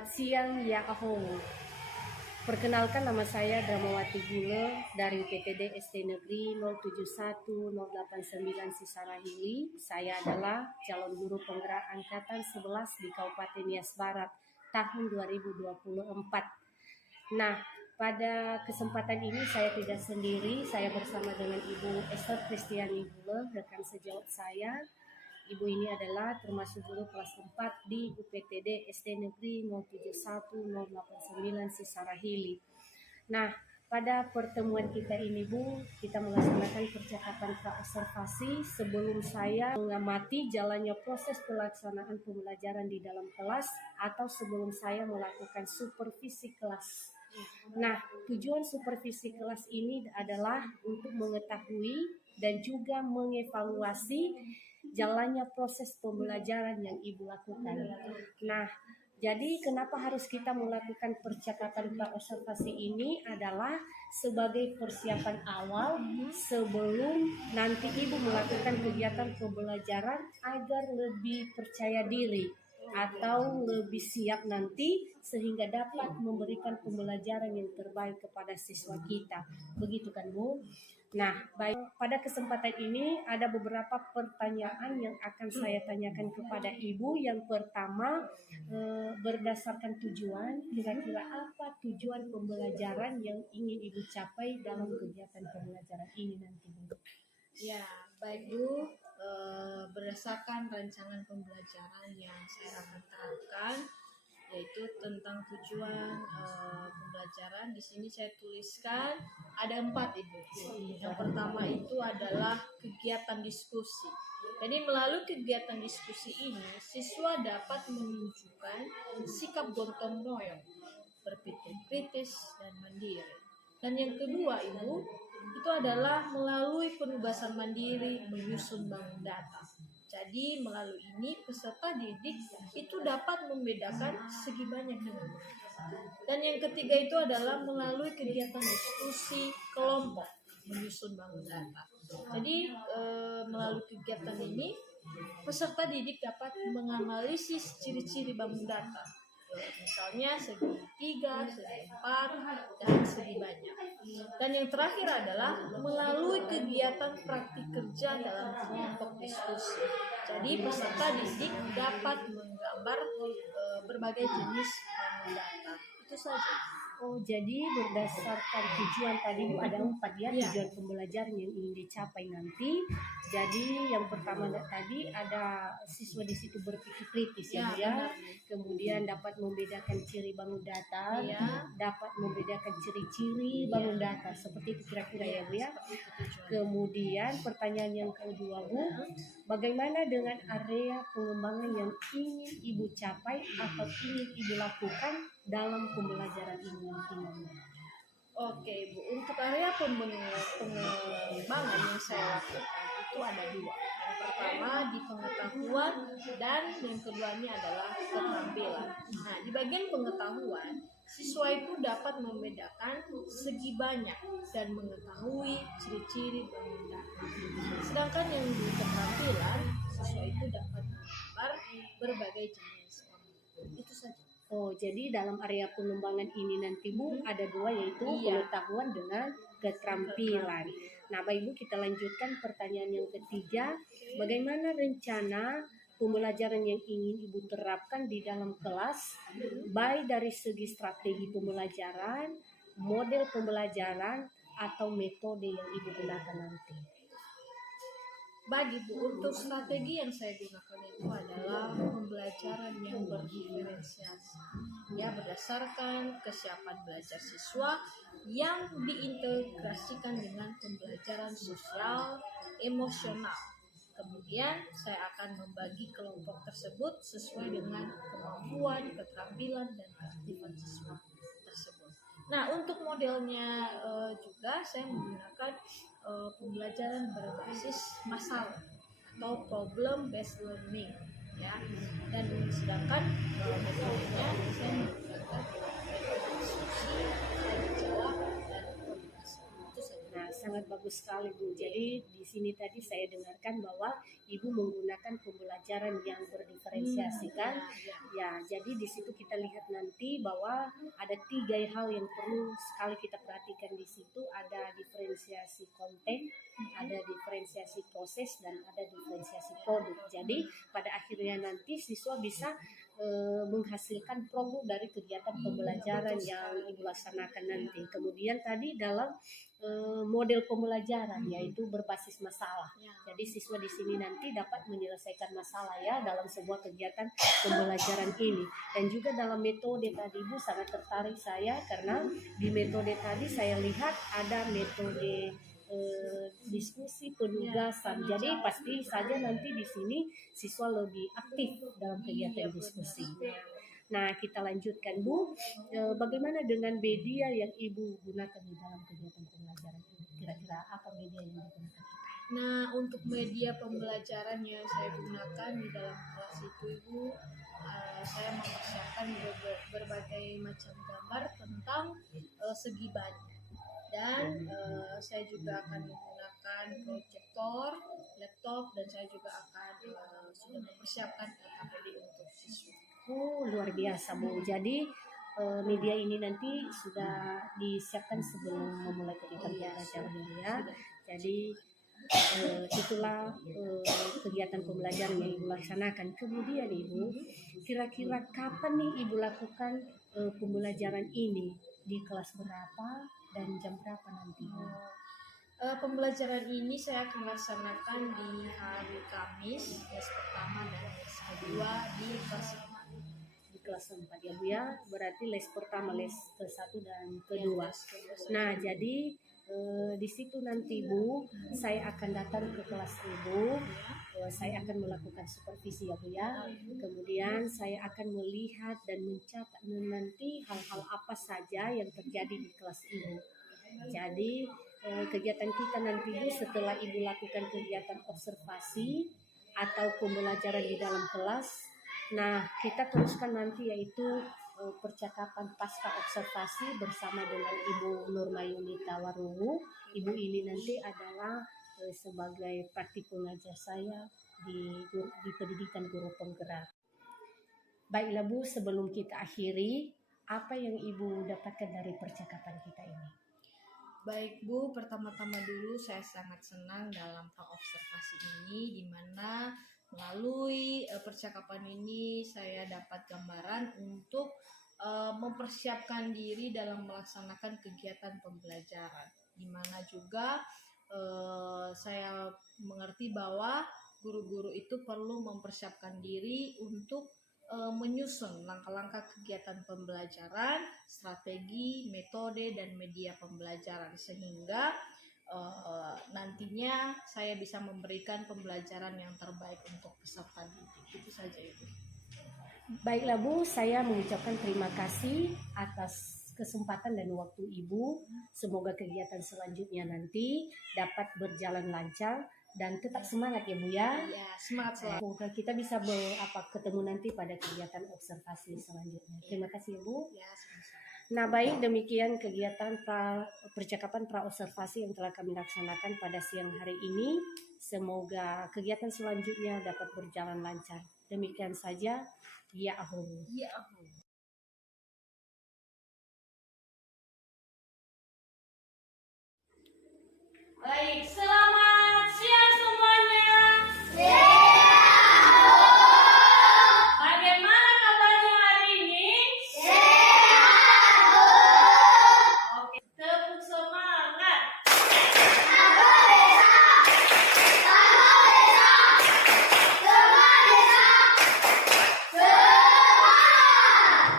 Selamat siang ya Ahong. Perkenalkan, nama saya Dramawati Gule dari UPTD SD Negeri 071-089 Sisarahili. Saya adalah calon guru penggerak angkatan 11 di Kabupaten Nias Barat tahun 2024. Nah, pada kesempatan ini saya tidak sendiri, saya bersama dengan Ibu Esther Kristiani Gule, rekan sejawat saya. Ibu ini adalah termasuk guru kelas 4 di UPTD SD Negeri 071-089 Sisarahili. Nah, pada pertemuan kita ini Bu, kita melaksanakan percakapan praobservasi sebelum saya mengamati jalannya proses pelaksanaan pembelajaran di dalam kelas atau sebelum saya melakukan supervisi kelas. Nah, tujuan supervisi kelas ini adalah untuk mengetahui dan juga mengevaluasi jalannya proses pembelajaran yang Ibu lakukan. Nah, jadi kenapa harus kita melakukan percakapan praobservasi ini adalah sebagai persiapan awal sebelum nanti Ibu melakukan kegiatan pembelajaran agar lebih percaya diri atau lebih siap nanti sehingga dapat memberikan pembelajaran yang terbaik kepada siswa kita. Begitu kan Bu? Nah, baik, pada kesempatan ini ada beberapa pertanyaan yang akan saya tanyakan kepada Ibu. Yang pertama, berdasarkan tujuan, kira-kira apa tujuan pembelajaran yang ingin Ibu capai dalam kegiatan pembelajaran ini nanti Bu? Ya, baik Bu, berdasarkan rancangan pembelajaran yang saya akan terapkan, yaitu tentang tujuan pembelajaran. Di sini saya tuliskan ada 4 Ibu. Yang pertama itu adalah kegiatan diskusi. Jadi melalui kegiatan diskusi ini, siswa dapat menunjukkan sikap gotong royong, berpikir kritis dan mandiri. Dan yang kedua Ibu, itu adalah melalui penugasan mandiri menyusun bangun data. Jadi melalui ini peserta didik itu dapat membedakan segi banyak dengan. Dan yang ketiga itu adalah melalui kegiatan diskusi kelompok menyusun bangun data. Jadi melalui kegiatan ini peserta didik dapat menganalisis ciri-ciri bangun data. Misalnya segi 3, segi 4, dan segi banyak. Dan yang terakhir adalah melalui kegiatan praktik kerja dalam kelompok diskusi. Jadi peserta didik dapat menggambar berbagai jenis bangun data. Itu saja. Oh, jadi berdasarkan tujuan tadi Bu, ada 4 ya, tujuan pembelajaran yang ingin dicapai nanti. Jadi yang pertama tadi ada siswa di situ berpikir kritis ya, Bu, ya. Kemudian dapat membedakan ciri bangun data, dapat membedakan ciri-ciri bangun data. Seperti itu kira-kira ya Bu ya. Kemudian pertanyaan yang kedua Bu, bagaimana dengan area pengembangan yang ingin Ibu capai atau ingin Ibu lakukan dalam pembelajaran ini nantinya? Oke Bu, untuk area pengembangan yang saya lakukan itu ada 2. Yang pertama di pengetahuan dan yang keduanya adalah keterampilan. Nah, di bagian pengetahuan, siswa itu dapat membedakan segi banyak dan mengetahui ciri-ciri bangun data. Sedangkan yang di keterampilan, siswa itu dapat menggambar berbagai jenis bangun data. Itu saja. Oh, jadi dalam area pengembangan ini nanti Bu ada 2, yaitu pengetahuan dengan keterampilan. Nah, Bapak Ibu, kita lanjutkan pertanyaan yang ketiga. Bagaimana rencana pembelajaran yang ingin Ibu terapkan di dalam kelas, baik dari segi strategi pembelajaran, model pembelajaran, atau metode yang Ibu gunakan nanti? Bagi Bu, untuk strategi yang saya gunakan itu adalah pembelajaran yang berdiferensiasi, ya, berdasarkan kesiapan belajar siswa yang diintegrasikan dengan pembelajaran sosial, emosional. Kemudian saya akan membagi kelompok tersebut sesuai dengan kemampuan, keterampilan, dan keaktifan siswa tersebut. Nah, untuk modelnya juga saya menggunakan pembelajaran berbasis masalah atau problem based learning, ya. Dan sedangkan metodenya saya menggunakan metode diskusi, jawab, dan komunikasi. Itu saja. Nah, sangat bagus sekali Bu. Jadi di sini tadi saya dengarkan bahwa Ibu menggunakan pembelajaran yang berdiferensiasi kan. Ya, jadi di situ kita lihat nanti bahwa ada 3 hal yang perlu sekali kita perhatikan di situ. Ada diferensiasi konten, ada diferensiasi proses, dan ada diferensiasi produk. Jadi pada akhirnya nanti siswa bisa menghasilkan produk dari kegiatan pembelajaran yang Ibu laksanakan nanti. Kemudian tadi dalam model pembelajaran yaitu berbasis masalah. Jadi siswa di sini nanti dapat menyelesaikan masalah ya dalam sebuah kegiatan pembelajaran ini. Dan juga dalam metode tadi Bu sangat tertarik saya karena di metode tadi saya lihat ada metode diskusi penugasan. Jadi pasti saja nanti di sini siswa lebih aktif dalam kegiatan diskusi. Nah, kita lanjutkan Bu. Bagaimana dengan media yang Ibu gunakan di dalam kegiatan pembelajaran ini? Kira-kira apa media yang digunakan? Nah, untuk media pembelajaran yang saya gunakan di dalam kelas itu Ibu, saya mempersiapkan berbagai macam gambar tentang segi badan. Dan saya juga akan menggunakan proyektor, laptop, dan saya juga akan sudah mempersiapkan KPD untuk siswa. Oh, luar biasa Bu. Jadi media ini nanti sudah disiapkan sebelum memulai kegiatan pembelajaran ya. Jadi itulah kegiatan pembelajaran yang Ibu laksanakan. Kemudian Ibu, kira-kira kapan nih Ibu lakukan pembelajaran ini? Di kelas berapa dan jam berapa nanti? Pembelajaran ini saya akan laksanakan di hari Kamis, les pertama dan les kedua di kelas 4. Di kelas 4 ya Bu ya, berarti les pertama, les ke-1 dan kedua. Nah, jadi di situ nanti Bu, saya akan datang ke kelas Ibu, saya akan melakukan supervisi ya Bu ya. Kemudian saya akan melihat dan mencatat nanti hal-hal apa saja yang terjadi di kelas Ibu. Jadi kegiatan kita nanti Bu setelah Ibu lakukan kegiatan observasi atau pembelajaran di dalam kelas, nah kita teruskan nanti yaitu percakapan pasca observasi bersama dengan Ibu Nurmayunita Warungu. Ibu ini nanti adalah sebagai praktik pengajar saya di pendidikan guru penggerak. Baiklah Bu, sebelum kita akhiri, apa yang Ibu dapatkan dari percakapan kita ini? Baik Bu, pertama-tama dulu saya sangat senang dalam observasi ini, di mana melalui percakapan ini saya dapat gambaran untuk mempersiapkan diri dalam melaksanakan kegiatan pembelajaran, di mana juga saya mengerti bahwa guru-guru itu perlu mempersiapkan diri untuk menyusun langkah-langkah kegiatan pembelajaran, strategi, metode, dan media pembelajaran sehingga nantinya saya bisa memberikan pembelajaran yang terbaik untuk peserta didik. Itu saja Ibu. Baiklah Bu, saya mengucapkan terima kasih atas kesempatan dan waktu Ibu. Semoga kegiatan selanjutnya nanti dapat berjalan lancar dan tetap semangat ya Bu ya. Ya, semangat selalu. Semoga kita bisa ketemu nanti pada kegiatan observasi selanjutnya. Terima kasih ya Bu. Ya, sama-sama. Nah baik, demikian kegiatan percakapan pra-observasi yang telah kami laksanakan pada siang hari ini. Semoga kegiatan selanjutnya dapat berjalan lancar. Demikian saja. Ya ahum. Ya ahum. Baik, selamat siang semuanya. Bagaimana kabarnya hari ini? Oke, tepuk semangat.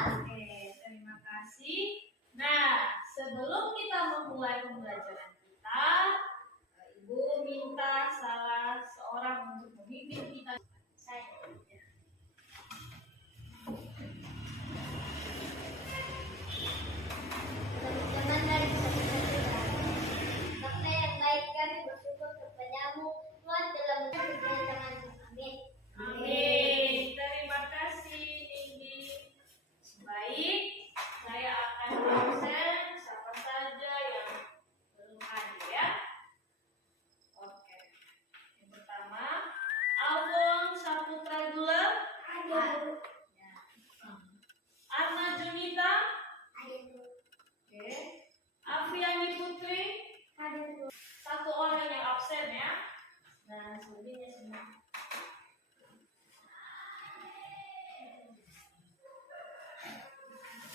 Oke, terima kasih. Nah, sebelum kita memulai pembelajaran kita, Ibu Nah, selebihnya semua.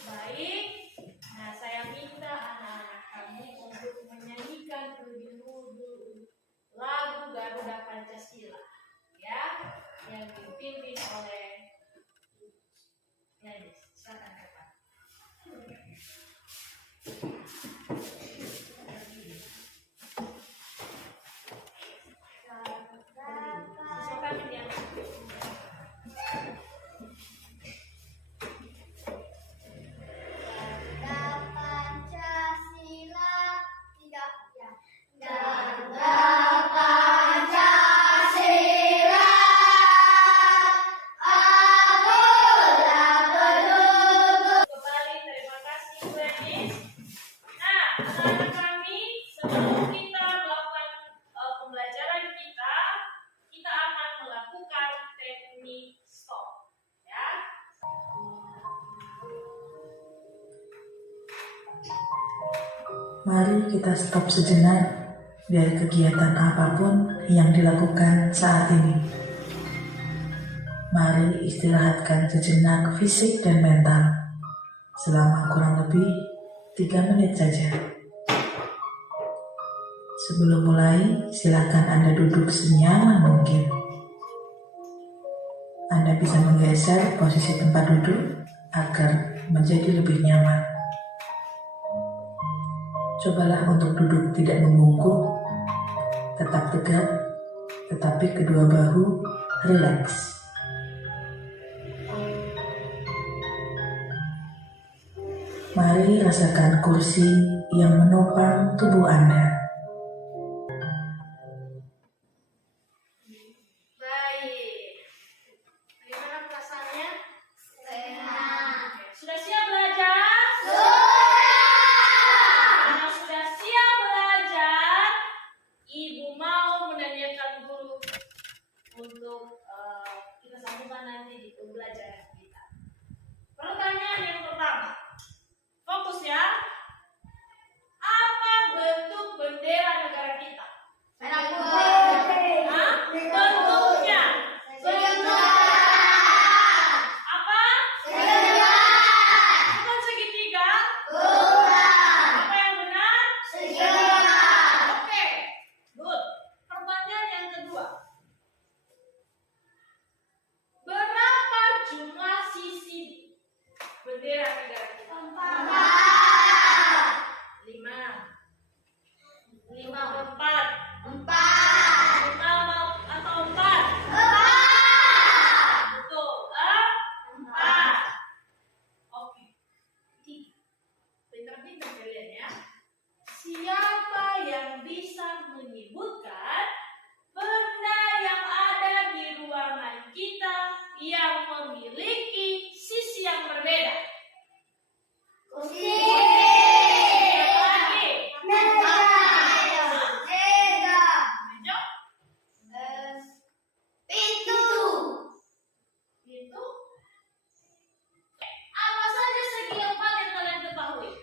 Baik. Nah, saya minta anak-anak kami untuk menyanyikan terlebih dulu lagu Garuda Pancasila, ya, yang dipimpin oleh nyanyi. Silakan Bapak. Siswa kami yang kembali, terima kasih Bu Enis. Nah, anak-anak kami, sebelum kita melakukan pembelajaran kita akan melakukan teknik stop, ya. Mari kita stop sejenak dari kegiatan apapun yang dilakukan saat ini. Mari istirahatkan sejenak fisik dan mental selama kurang lebih 3 menit saja. Sebelum mulai, silakan Anda duduk senyaman mungkin. Anda bisa menggeser posisi tempat duduk agar menjadi lebih nyaman. Cobalah untuk duduk tidak membungkuk, tetap tegak, tetapi kedua bahu rileks. Mari rasakan kursi yang menopang tubuh Anda. Baik. Bagaimana perasaannya? Sehat. Sudah siap belajar? Karena sudah siap belajar, Ibu mau menanyakan guru untuk kita sambungkan nanti di pembelajaran kita. Pertanyaan yang pertama, fokus ya. Apa bentuk bendera negara kita? Merah putih. Hah? Bentuknya? Apa? Bukan segitiga? Apa yang benar? Oke, good. Pertanyaan yang kedua. Berapa jumlah sisi bendera negara kita? 5. 5 4. 5 atau 4? Betul. 4. Oke. 3. Pintar-pintar kalian ya. Siapa yang bisa menyebutkan benda yang ada di ruangan kita yang memiliki sisi yang berbeda? Siapa lagi? Meja. Pintu. Apa saja segi 4 yang kalian ketahui?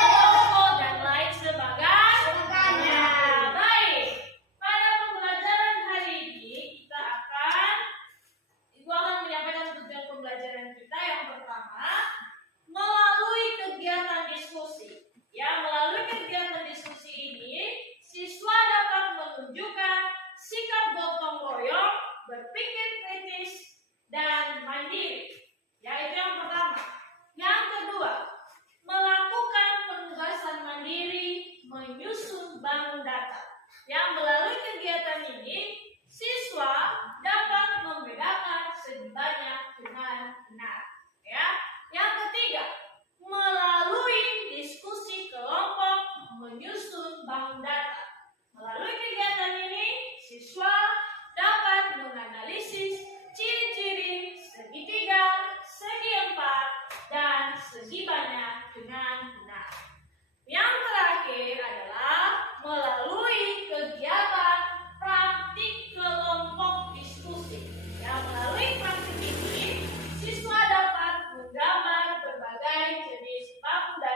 Toko dan lain sebagainya. Baik. Pada pembelajaran hari ini Ibu akan menyampaikan tujuan pembelajaran kita. Yang pertama, melalui kegiatan diskusi. Ya, melalui kegiatan diskusi ini, siswa dapat menunjukkan sikap gotong royong, berpikir kritis, dan mandiri. Ya, itu yang pertama. Yang kedua, melakukan penugasan mandiri, menyusun bank data. Yang melalui kegiatan ini, siswa dapat membedakan segi banyak dengan benar. Ya. Yang ketiga, melalui diskusi kelompok, menyusun bank data. Melalui kegiatan ini, siswa dapat menganalisis ciri-ciri segitiga, segi 4, dan segi banyak dengan benar. Yang terakhir adalah melalui kegiatan praktik kelompok diskusi. Yang melalui praktik ini, siswa dapat menggambar berbagai jenis bank data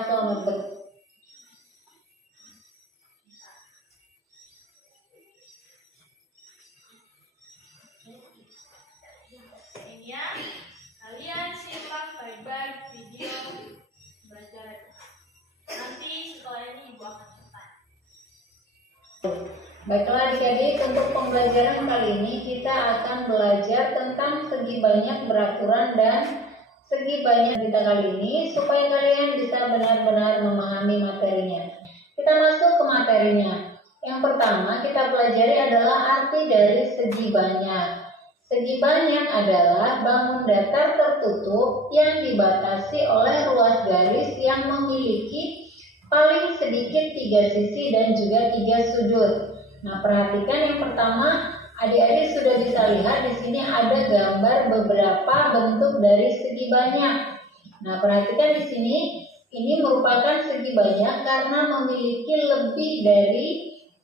selamat Ini ya, kalian simak baik-baik video belajar. Nanti setelah ini ibu akan cepat. Baiklah adik-adik, untuk pembelajaran kali ini kita akan belajar tentang segi banyak beraturan dan segi banyak kita kali ini supaya kalian bisa benar-benar memahami materinya. Kita masuk ke materinya. Yang pertama kita pelajari adalah arti dari segi banyak. Segi banyak adalah bangun datar tertutup yang dibatasi oleh ruas garis yang memiliki paling sedikit 3 sisi dan juga 3 sudut. Nah, perhatikan yang pertama, adik-adik sudah bisa lihat di sini ada gambar beberapa bentuk dari segi banyak. Nah, perhatikan di sini, ini merupakan segi banyak karena memiliki lebih dari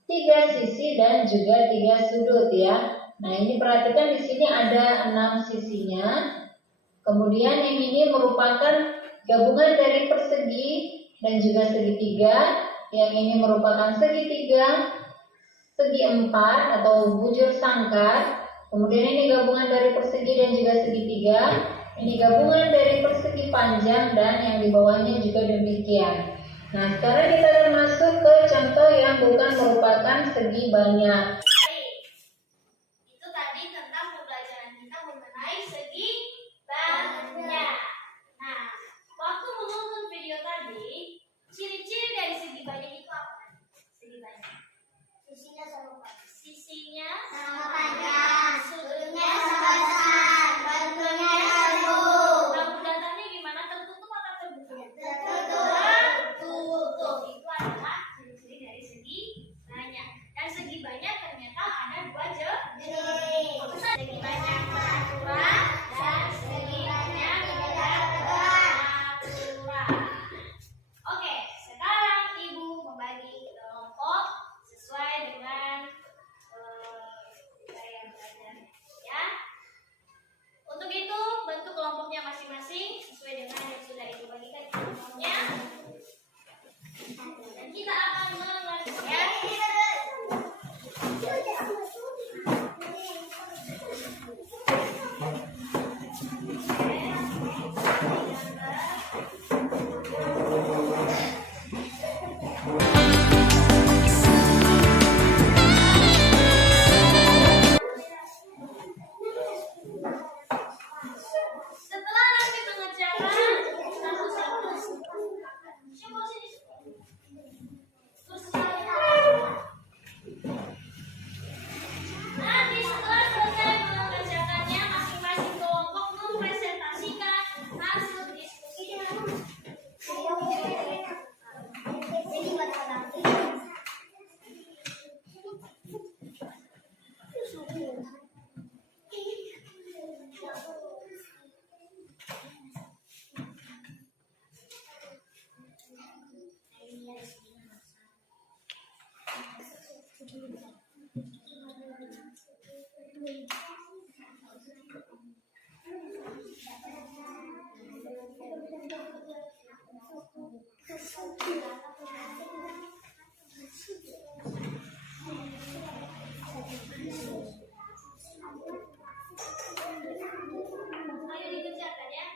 3 sisi dan juga 3 sudut ya. Nah, ini perhatikan di sini ada 6 sisinya. Kemudian yang ini merupakan gabungan dari persegi dan juga segitiga. Yang ini merupakan segitiga, segi 4 atau bujur sangkar. Kemudian ini gabungan dari persegi dan juga segitiga. Ini gabungan dari persegi panjang dan yang di bawahnya juga demikian. Nah, sekarang kita akan masuk ke contoh yang bukan merupakan segi banyak. Itu tadi tentang pembelajaran kita mengenai segi banyak. Nah, waktu menonton video tadi, ciri-ciri dari segi banyak itu apa? Segi banyak. Sisinya sama panjang. Sisinya sama panjang. Sudutnya sama besar. Bentuknya sambung. Bangun datarnya gimana? Tertutup atau terbuka? Tertutup. Itu adalah ciri-ciri dari segi banyak. Dan segi banyak ternyata ada 2 jenis. Segi banyak beraturan dan segi banyak tidak beraturan. Oke, sekarang ibu membagi kelompok sesuai dengan gaya belajar ya. Untuk itu bentuk kelompoknya masing-masing sesuai dengan yang sudah ibu bagikan di kelompoknya. Dan kita akan mengerjakan setelah nanti mengerjakan satu-satu. Siapa sini? Nanti setelah selesai mengerjakannya, masing-masing kelompok mempresentasikan hasil diskusinya. Ayo dikerjakan ya.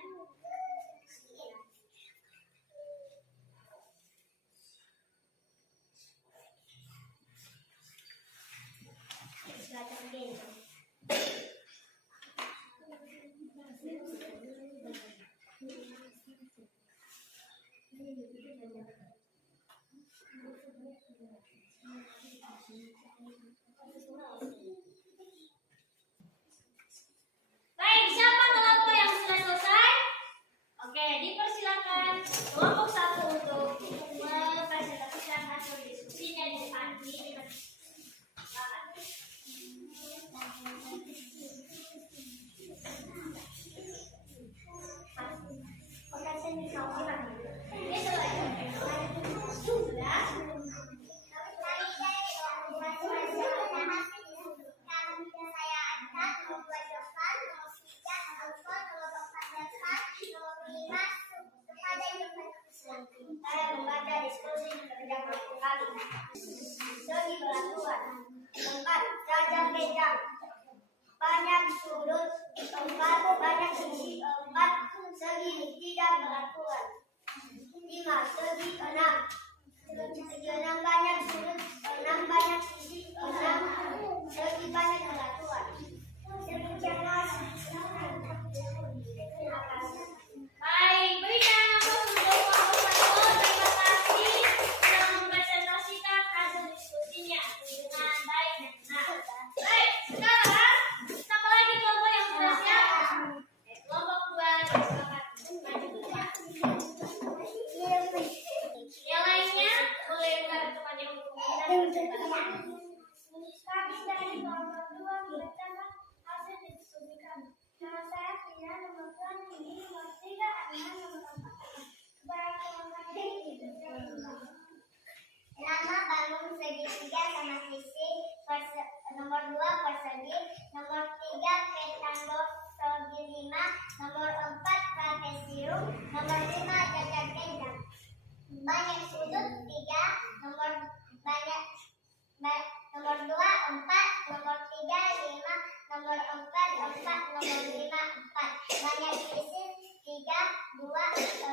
Baik, siapa kelompok yang sudah selesai? Oke, dipersilakan kelompok 1 untuk mempresentasikan hasil diskusinya di depan ini. Sudah. Segi beraturan. 4. Cajar bejang. Banyak sudut. 4. Banyak sisi. 4. Segi tidak beraturan. 5. Segi 6. Segi 6 banyak sudut. 6 banyak sisi. 6 segi banyak beraturan. Baik, berikan aplaus untuk Pak Ustadz. Terima kasih telah mempresentasikan hasil diskusinya dengan baik dan benar. Baik, sekarang siapa lagi kelompok yang sudah siap? Kelompok 2, silakan maju ke depan. Yang lainnya boleh buka temannya untuk menggunakan. Kami dari kelompok 2 berdasarkan hasil diskusi kami. Nama saya Fina, nomor 2 ini, nomor 3 adalah nomor 4. Nama bangun segitiga sama sisi, nomor 2 persegi, nomor 3 rectangle segi 5, nomor 4 trapesium, nomor 5 cacar bejang. Banyak sudut 3, nomor 2 4, nomor 3 5, nomor 4, nomor 5 4. Banyak sisi 3, 2,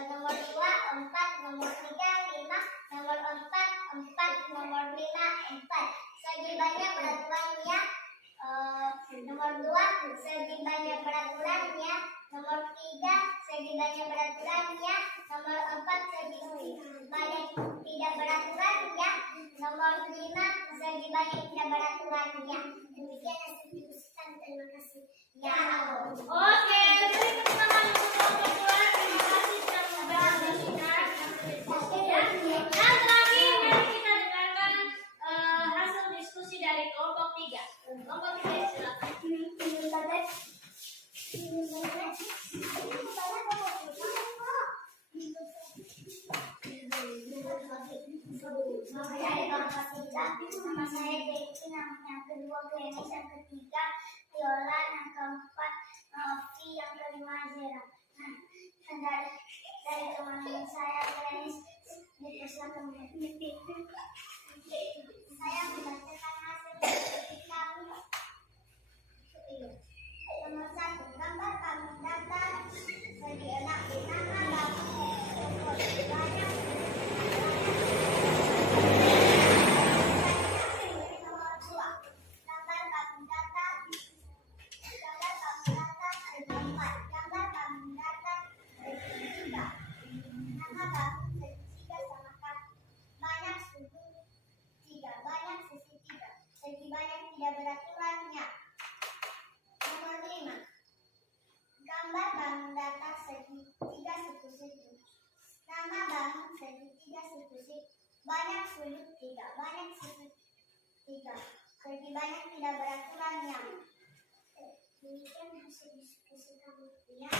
nomor 2 4, nomor 3 5, nomor 4, nomor 5 4. Segi banyak peraturannya. Nomor 2 segi banyak peraturannya. Nomor 3 segi banyak peraturannya. Nomor 4 segi banyak tidak beraturannya. Nomor 5 segi banyak tidak beraturannya. Demikian hasil diskusikan. Terima kasih. Ya. Oke, beri tepuk tangan untuk kelompok 2. Terima kasih sudah mempresentasikan diskusinya. Dan terakhir mari kita dengarkan hasil diskusi dari kelompok 3. Kelompok 3 silakan. Nama saya Becky, yang kedua Glenis, yang ketiga Viola, yang keempat Novi, yang kelima Zera. Dari teman-teman saya Glenis, dipersilakan. Saya membacakan hasil diskusi kami. Nomor 1, gambar kami data segi 6 nama banyak. Banyak sudut 3, banyak sisi 3, segi banyak tidak beraturannya. Demikian hasil diskusi kami. Ya.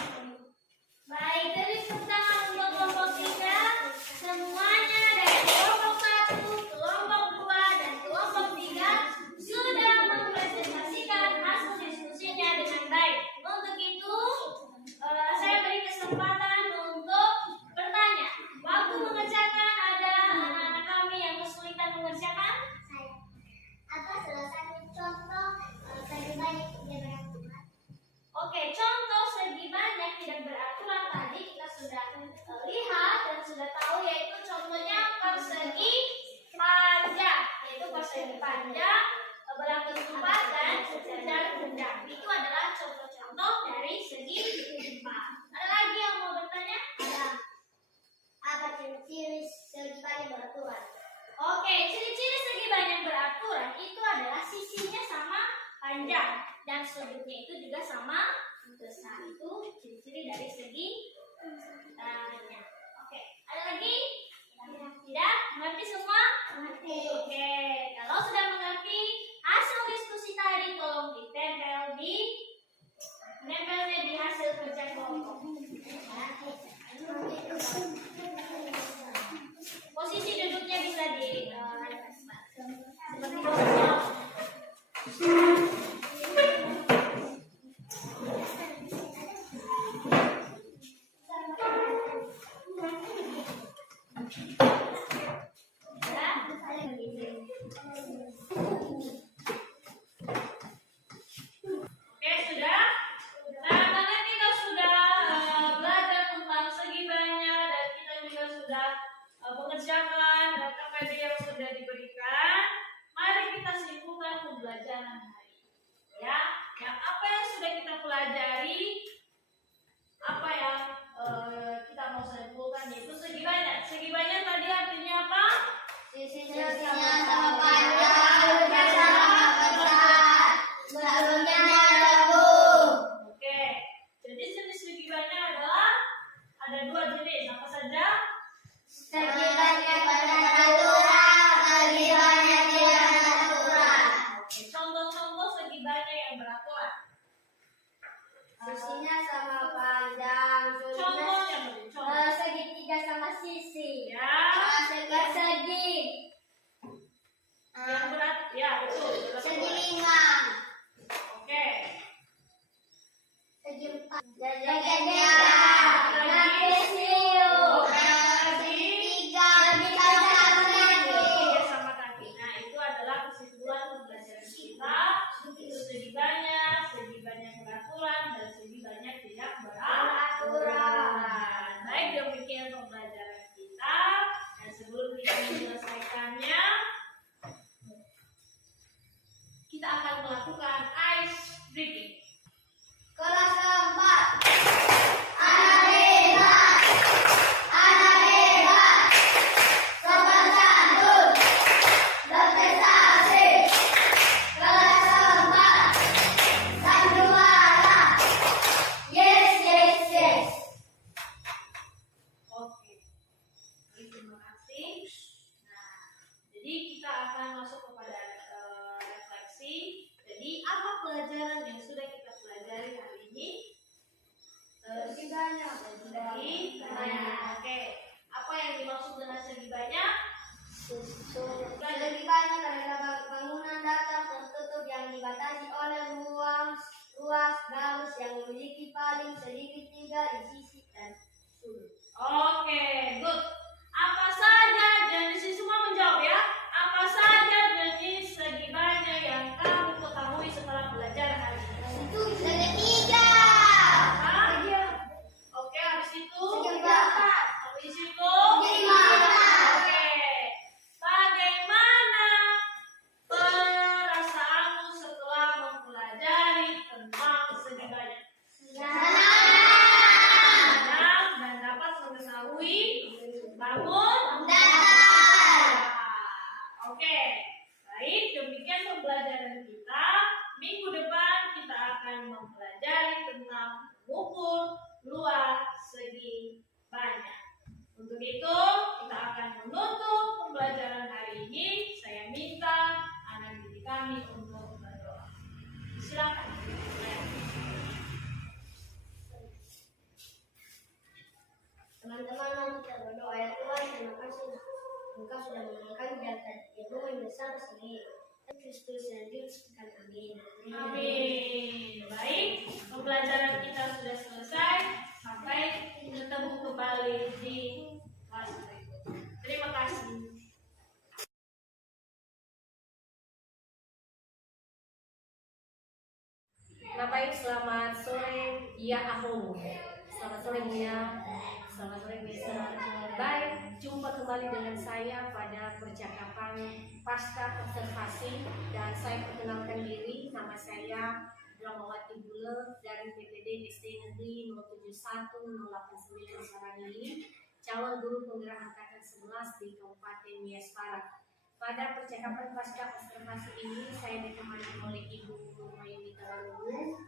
Baik, jadi tepuk tangan untuk kelompok 3. Semuanya dari kelompok 1, kelompok 2, dan kelompok 3 sudah mempresentasikan hasil diskusinya dengan baik. Untuk itu, saya beri kesempatan untuk bertanya. Waktu mengerjakan ada anak-anak kami yang kesulitan mengerjakan? Apa salah satu contoh segi banyak tidak beraturan? Oke, contoh segi banyak tidak beraturan tadi kita sudah lihat dan sudah tahu, yaitu contohnya persegi panjang, yaitu persegi panjang berangkat 4 dan sejajar rendah. Itu adalah contoh-contoh dari segi 4. Ada lagi yang mau bertanya? Ada. Apa ciri-ciri segi banyak beraturan? Oke, ciri-ciri segi banyak beraturan itu adalah sisinya sama panjang dan sudutnya itu juga sama besar. Itu ciri-ciri dari segi banyak. Oke, ada lagi? Tidak? Mengerti semua? Mengerti. Oke, kalau sudah mengerti hasil diskusi tadi, tolong ditempel nempelnya di hasil kerja kelompok. Posisi duduknya bisa di seperti KPD yang sudah diberikan, mari kita simpulkan pembelajaran hari ini. Ya, yang apa yang sudah kita pelajari, apa yang kita mau simpulkan yaitu segi banyak. Segi banyak tadi artinya apa? Sisinya sama panjang, sama besar, bentuknya tabung. Oke, jadi jenis segi banyak adalah ada dua jenis. Apa saja? Segi banyak natural, segi banyak tidak natural. Oke, contoh-contoh segi banyak yang beraturan. Sisinya sama panjang, Contohnya beri contoh. segitiga sama sisi. Ya, Persegi, yang berat, ya betul. segi lima, Oke. segi empat, jaga trapesium, segitiga, Tiga sama kaki. Nah, itu adalah kesimpulan pembelajaran kita. Itu segi banyak beraturan, dan segi banyak tidak beraturan. Baik, demikian pembelajaran kita. Dan sebelum kita menyelesaikannya, kita akan melakukan ice breaking. Kelas keempat. Anak hebat. Anak hebat. Sopan santun. Berprestasi. Kelas keempat. Sandiwara. Yes, yes, yes. Oke. Baik, terima kasih. Nah, jadi kita akan masuk kepada refleksi. Jadi, apa pelajaran yang sudah kita pelajari hari ini? Segi banyak. Segi banyak. Oke. Apa yang dimaksud dengan segi banyak? Segi banyak adalah bangunan datar tertutup yang dibatasi oleh ruas garis yang memiliki paling sedikit 3 di sisi dan sudut. Oke, good. Apa saja jenis semua menjawab ya? Apa saja jenis segi banyak yang kamu ketahui setelah belajar hari ini? Segitiga. Hah? Oke, habis itu? Segitiga. Habis itu? Segitiga. Oke. Bagaimana perasaanmu setelah mempelajari tentang segi banyak? Senang. Senang dan dapat mengetahui bangun Datar. Oke, baik. Demikian pembelajaran kita. Minggu depan kita akan mempelajari tentang mengukur luas segi banyak. Untuk itu, kita akan menutup pembelajaran hari ini. Saya minta anak didik kami untuk berdoa. Silakan. Teman-teman, mari kita berdoa. Ya Tuhan, terima kasih Engkau sudah mengenalkan jalan ilmu yang besar sini. Kristus yang diutuskan. Amin. Amin. Baik, pembelajaran kita sudah selesai. Sampai ketemu kembali di kelas berikutnya. Terima kasih. Nah baik, selamat sore ya Ahung. Selamat sore Mia. Selamat sore Mister. Baik, jumpa kembali dengan saya pada percakapan pasca observasi. Dan saya perkenalkan diri, nama saya Dramawati Bule dari PPD SD Negeri 071-089 Sarangili, calon guru penggerak angkatan 11 di Kabupaten Nias Barat. Pada percakapan pasca observasi ini, saya ditemani oleh Ibu Nurmayuni Talanulu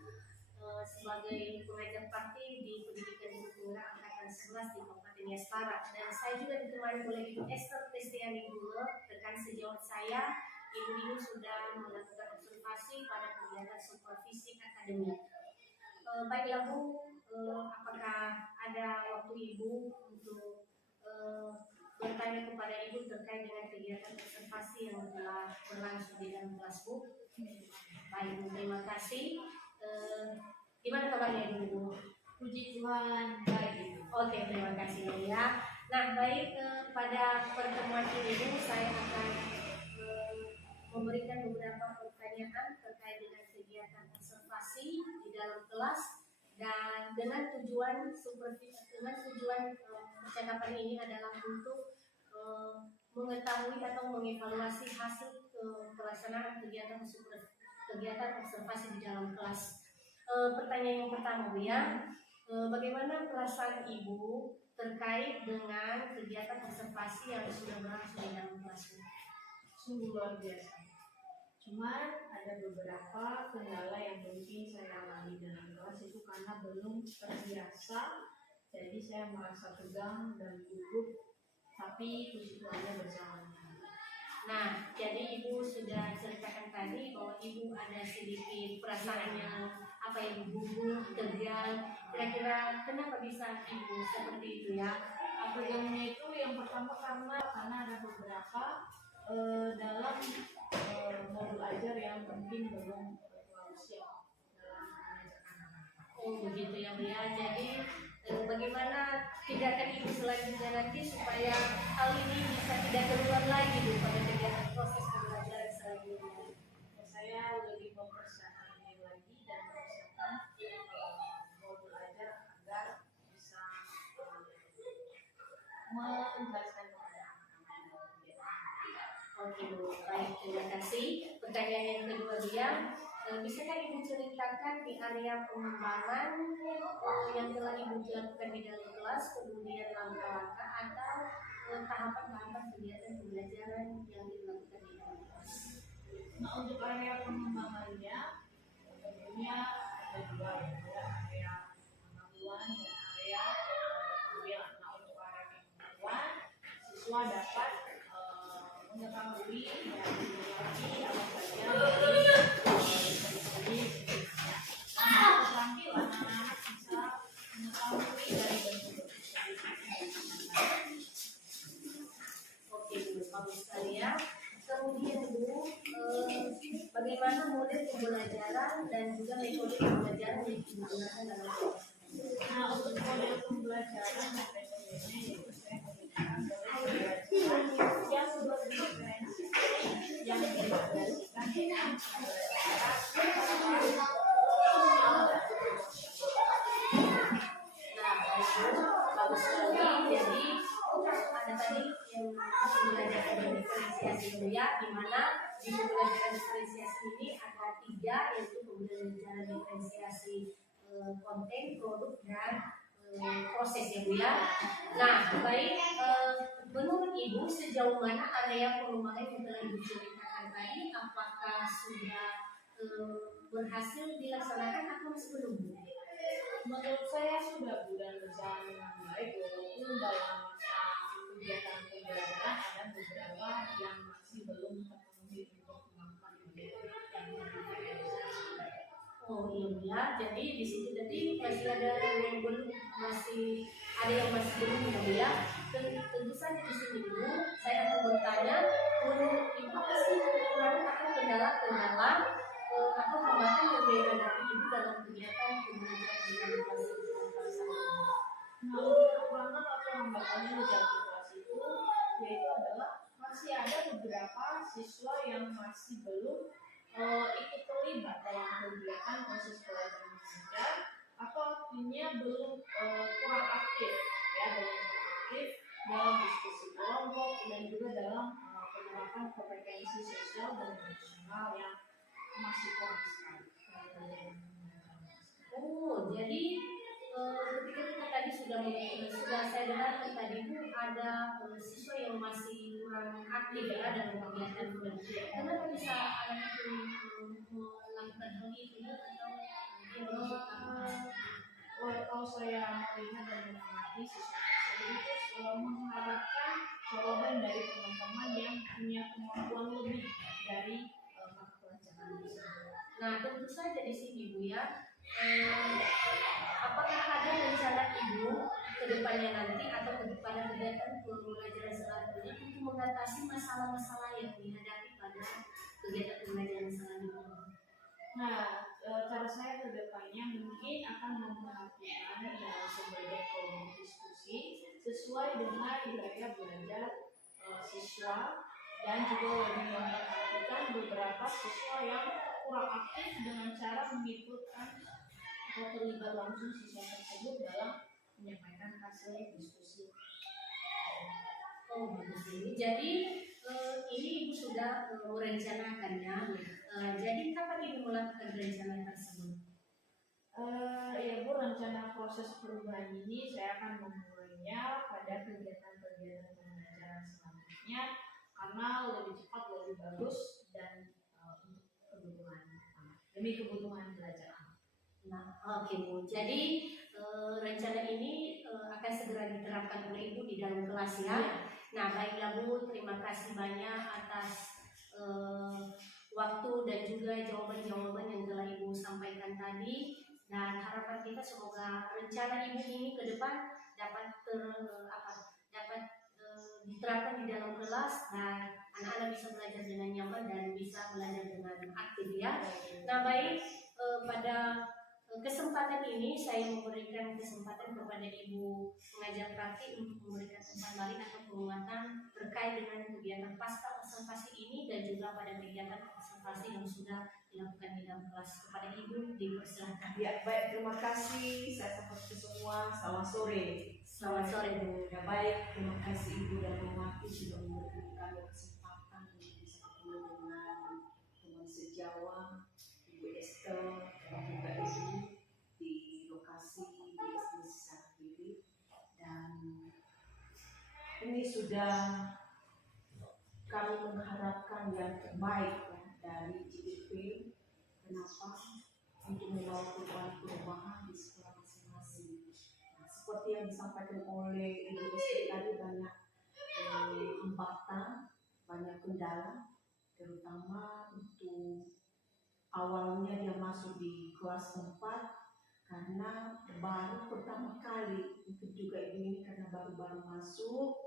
sebagai pengajar praktik di Pendidikan Guru Penggerak angkatan 11 di Kabupaten Nias Barat, dan saya juga ditemani oleh Ibu Esther Testiani Bule, rekan sejawat saya. Ibu ini sudah melakukan observasi pada kegiatan supervisi akademik. Baiklah Bu, apakah ada waktu Ibu untuk bertanya kepada Ibu terkait dengan kegiatan observasi yang telah berlangsung di dalam kelas Bu? Baik Bu, terima kasih. Gimana kabarnya Ibu? Puji Tuhan, baik. Oke, terima kasih ya. Nah baik, pada pertemuan ini Bu, saya akan memberikan beberapa pertanyaan terkait dengan kegiatan observasi di dalam kelas, dan dengan tujuan percakapan ini adalah untuk mengetahui atau mengevaluasi hasil pelaksanaan kegiatan observasi di dalam kelas. Pertanyaan yang pertama, Bu ya, bagaimana perasaan Ibu terkait dengan kegiatan observasi yang sudah berlangsung di dalam kelas? Sungguh luar biasa. Cuman ada beberapa kendala yang mungkin saya alami dalam kelas itu karena belum terbiasa, jadi saya merasa tegang dan gugup, tapi puji Tuhan berjalan. Nah, jadi Ibu sudah ceritakan tadi bahwa Ibu ada sedikit perasaan yang gugup, tegang. Kira-kira kenapa bisa Ibu seperti itu ya? Tegangnya itu yang pertama karena ada beberapa dalam modul ajar yang mungkin belum terlalu siap dalam mengajarkan anak-anak. Oh begitu ya Bu ya. Jadi bagaimana tindakan Ibu selanjutnya nanti supaya hal ini bisa tidak terulang lagi Bu pada kegiatan proses pembelajaran selanjutnya? Saya lebih mempersiapkan diri lagi dan mempersiapkan modul ajar agar bisa menjelaskan kepada anak-anak. Oke Bu, baik, terima kasih. Pertanyaan yang kedua dia, bisakah Ibu ceritakan di area pengembangan yang telah Ibu lakukan di dalam kelas, kemudian langkah-langkah atau tahapan-tahapan kegiatan pembelajaran yang dilakukan di dalam kelas? Nah, untuk area pengembangannya tentunya ada dua, area pengetahuan dan area pembelajaran. Nah, untuk area pengetahuan, siswa dapat mengetahui dan mengerti apa saja dari nanti anak-anak bisa mengetahui dari bentuk-bentuk. Oke Bu, bagus sekali ya. Kemudian Bu, bagaimana model pembelajaran dan juga metode pembelajaran yang digunakan dalam kelas? Nah, untuk model pembelajaran dan metodenya itu saya menggunakan model pembelajaran yang berdiferensiasi, yang diintegrasikan dengan bagus sekali. Jadi ada tadi yang pembelajaran diferensiasi ya, di mana di pembelajaran diferensiasi ini ada 3, yaitu pembelajaran diferensiasi konten, produk, dan proses ya Bu ya. Nah, baik, menurut Ibu sejauh mana area pengembangan yang telah Ibu ceritakan tadi, apakah sudah berhasil dilaksanakan atau masih belum Bu? Menurut saya sudah dan berjalan dengan baik, walaupun dalam masa kegiatan pembelajaran ada beberapa yang masih belum terpenuhi untuk melakukan kegiatan yang diferensiasi. Oh iya ya, jadi di sini tadi masih ada yang belum, masih ada yang masih belum ya Bu ya. Tentu saja di sini dulu saya akan bertanya, menurut Ibu apa sih kekurangan atau kendala-kendala atau hambatan yang dihadapi Ibu dalam kegiatan pembelajaran di dalam kelas ini? Nah, kekurangan atau hambatannya di dalam kelas itu yaitu adalah masih ada beberapa siswa yang masih belum ikut terlibat dalam kegiatan proses belajar mengajar, atau artinya belum kurang aktif ya, dalam diskusi kelompok dan juga dalam penerapan kompetensi sosial dan emosional yang masih kurang sekali. Oh, jadi ketika kita tadi sudah saya dengarkan tadi Bu, ada siswa yang masih kurang aktif ya dalam kegiatan belajar. Kenapa bisa anak itu melakukan hal itu Bu, atau dia Kalau saya melihat dan mengamati siswa tersebut itu mengharapkan jawaban dari teman-teman yang punya kemampuan lebih dari mata pelajaran tersebut. Nah, tentu saja di sini Bu ya. Apakah ada rencana Ibu ke depannya nanti atau pada kegiatan pembelajaran selanjutnya untuk mengatasi masalah-masalah yang dihadapi pada kegiatan pembelajaran selanjutnya? Nah, cara saya ke depannya mungkin akan memperhatikan dalam sebagai kelompok diskusi sesuai dengan gaya belajar siswa, dan juga lebih memperhatikan beberapa siswa yang kurang aktif dengan cara mengikutkan atau terlibat langsung siswa tersebut dalam menyampaikan hasil diskusi. Oh, bagus ini. Jadi ini Ibu sudah merencanakannya. Jadi kapan Ibu melakukan rencana tersebut? Ya Bu, rencana proses perubahan ini saya akan memulainya pada kegiatan-kegiatan pembelajaran selanjutnya karena lebih cepat, lebih bagus, dan untuk kebutuhan demi kebutuhan belajar anak. Nah, oke Bu. Jadi rencana ini akan segera diterapkan oleh Ibu di dalam kelas ya. Nah, baiklah Bu, terima kasih banyak atas waktu dan juga jawaban-jawaban yang telah Ibu sampaikan tadi. Dan harapan kita semoga rencana Ibu ini ke depan dapat diterapkan di dalam kelas dan anak-anak bisa belajar dengan nyaman dan bisa belajar dengan aktif ya. Nah, baik, pada kesempatan ini saya memberikan kesempatan kepada Ibu pengajar praktik untuk memberikan umpan balik atau penguatan terkait dengan kegiatan pasca observasi ini dan juga pada kegiatan observasi yang sudah dilakukan di dalam kelas. Kepada Ibu dipersilakan. Ya, baik, terima kasih. Saya seperti semua. Selamat sore. Selamat sore Bu. Ya, baik, terima kasih Ibu dan Mati sudah memberikan kami kesempatan untuk bisa ketemu dengan teman sejawat Ibu Esther dan juga Ibu di lokasi di SD Sisarpili, dan ini sudah kami mengharapkan yang terbaik ya, dari GDP. Kenapa? Untuk membawa perubahan di sekolah masing-masing. Nah, seperti yang disampaikan oleh Ibu Esther tadi, banyak hambatan, banyak kendala, terutama untuk awalnya dia masuk di kelas 4 karena baru pertama kali, mungkin juga ini karena baru-baru masuk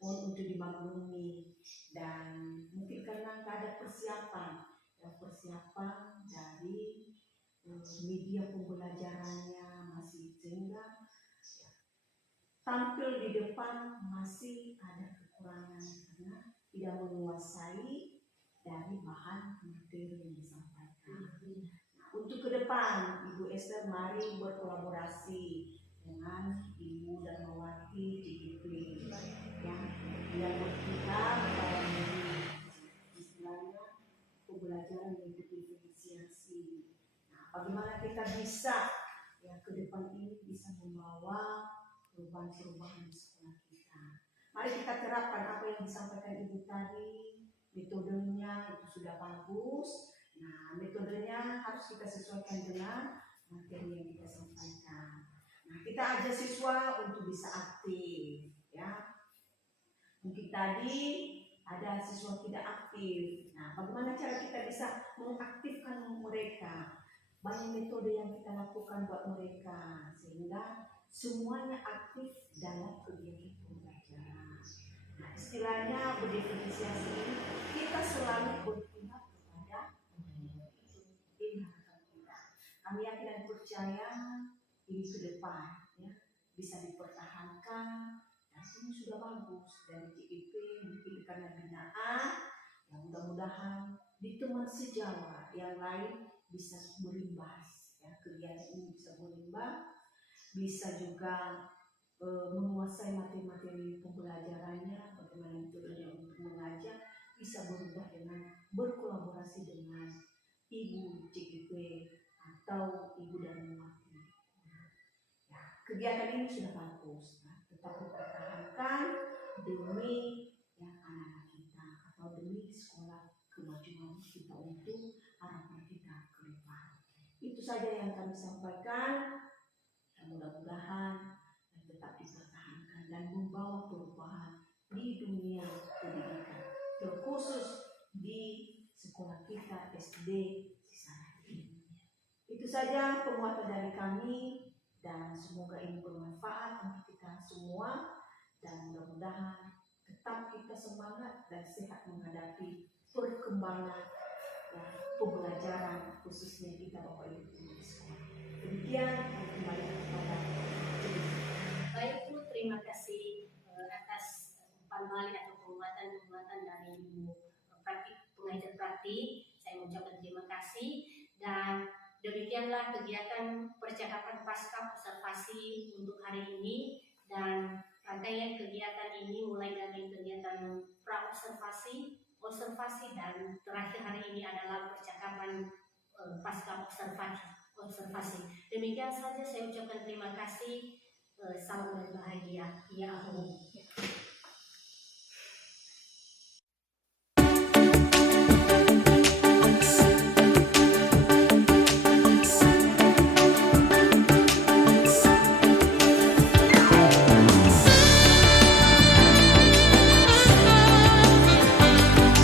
untuk dimaklumi, dan mungkin karena nggak ada persiapan dari media pembelajarannya masih, sehingga tampil di depan masih ada kekurangan karena tidak menguasai dari bahan materi yang disampaikan. Nah, untuk ke depan Ibu Esther mari berkolaborasi dengan Ibu dan Mawati GDP yang kita istilahnya pembelajaran yang diferensiasi. Nah, bagaimana kita bisa ya ke depan ini bisa membawa perubahan-perubahan di sekolah kita. Mari kita terapkan apa yang disampaikan Ibu tadi. Metodenya itu sudah bagus. Nah, metodenya harus kita sesuaikan dengan materi yang kita sampaikan. Nah, kita ajak siswa untuk bisa aktif ya. Mungkin tadi ada siswa tidak aktif. Nah, bagaimana cara kita bisa mengaktifkan mereka? Banyak metode yang kita lakukan buat mereka sehingga semuanya aktif dalam kegiatan pembelajaran. Nah, istilahnya berdiferensiasi ini kita selalu berpihak kepada kita. Kami yakin dan percaya ini ke depan ya bisa dipertahankan. Nah, ini sudah bagus dari GDP, mungkin karena binaan yang mudah-mudahan di teman sejawat yang lain bisa berimbas ya, kegiatan ini bisa berimbas, bisa juga menguasai materi-materi pembelajarannya, bagaimana metodenya untuk mengajar, bisa berubah dengan berkolaborasi dengan Ibu GDP atau Ibu dan Mawati. Ya, kegiatan ini sudah bagus, ya, tetap dipertahankan demi ya anak-anak kita atau demi sekolah kemajuan kita untuk harapan kita ke depan. Itu saja yang kami sampaikan. Mudah-mudahan tetap dipertahankan dan membawa perubahan di dunia pendidikan, terkhusus di sekolah kita SD Sisarpili. Itu saja penguatan dari kami dan semoga ini bermanfaat untuk kita semua dan mudah-mudahan tetap kita semangat dan sehat menghadapi perkembangan pembelajaran khususnya kita Bapak Ibu di sekolah. Demikian kembali kepada Baik Bu, terima kasih atas umpan balik atau penguatan dari Ibu pengajar praktik. Saya mengucapkan terima kasih dan demikianlah kegiatan percakapan pasca observasi untuk hari ini, dan rangkaian kegiatan ini mulai dari kegiatan observasi, dan terakhir hari ini adalah percakapan pasca observasi. Demikian saja saya ucapkan terima kasih. Salam dan bahagia. Ya Allah.